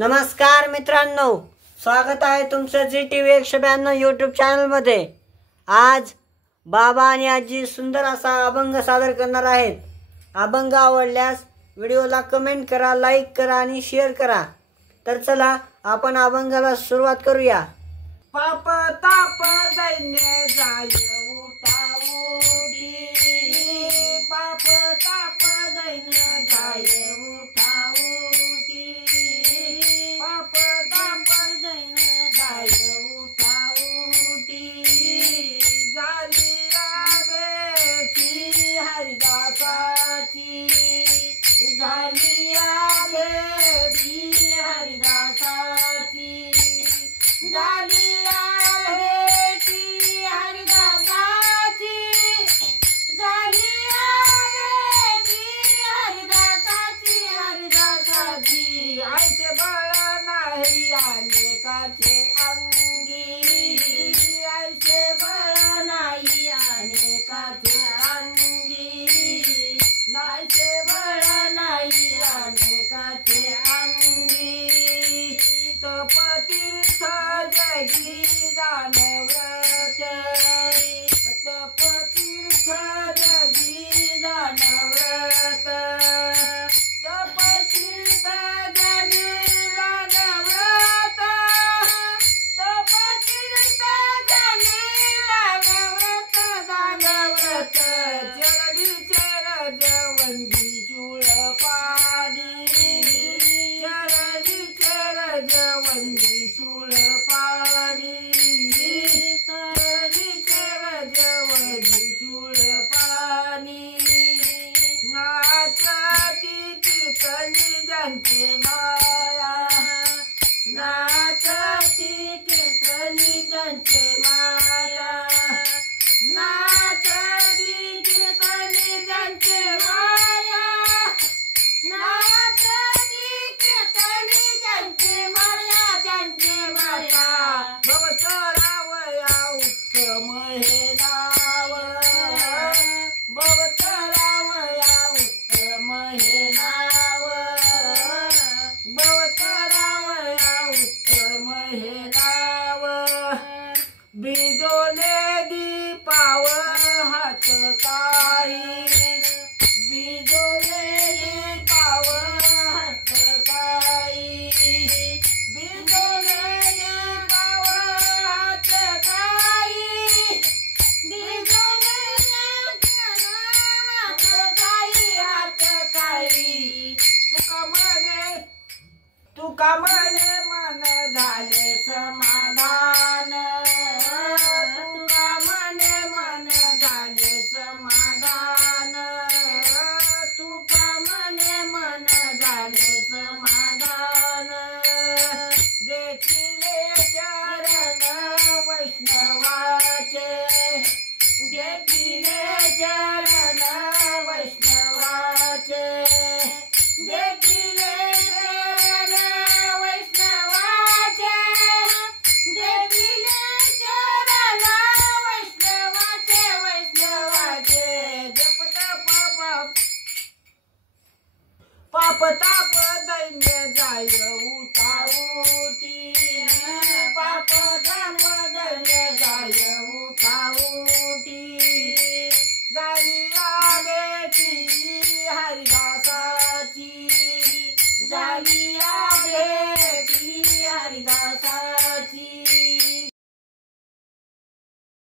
नमस्कार मित्रांनो, स्वागत आहे तुमचं ZTV 192 यूट्यूब चॅनलमध्ये। आज बाबा आणि आजी सुंदर असा अभंग सादर करणार आहेत। अभंग आवडल्यास व्हिडिओला कमेंट करा, लाईक करा आणि शेअर करा। तर चला आपण अभंगाला सुरुवात करूया। पाप ताप दैन्य जाय उठा उठी, पाप ताप दैन्य जाय उठा उठी, पाप ताप दैन्य जाय उठा उठी, झाली आगेची हरिदासाची, झाली आगेची हरिदासाची, झाली ऐसे बळ नाही अनेकाचे अंगी, ऐसे बळ नाही अनेकाचे अंगी, ऐसे बळ नाही अनेकाचे अंगी, तपतीर्थ जगी दानव्रत, तपतीर्थ जगी दानव्रत, तपतीर्थ जगी दानव्रत, तपतीर्थ जगी दानव्रत, दानव्रत, चरडीचे रजवंदी शूळ पाणी, चरडीचे रजवंदी शूळ पाणी, चरडीचे रजवंदी शूळ पाणी, नाचती कीर्तनी ज्यांचे माया, नाचती कीर्तनी ज्यांचे माया, नाचती कीर्तनी ज्यांचे माया, नाचती कीर्तनी ज्यांचे माया, ज्यांचे माया, भवतरावया उत्तम हे नाव, भवतरावया उत्तम हे नाव, भवतरावया उत्तम हे नाव, बिजोने दीपाव हात काही, बिजोने दीपाव हात काही, बिजोने दीपाव हात काही, बिजोने हात काही, हात काही, तुका म्हणे मन झाले समाधान, तुका म्हणे मन झाले समाधान, तुका म्हणे मन झाले समाधान, देखिले चरण वैष्णवाचे, देखिले चरण वैष्णवाचे, देखिले चरण वैष्णवाचे, देखिले चरण वैष्णवाचे, वैष्णवाचे, जप तप पाप ताप दैन्य जाय उठा उठी,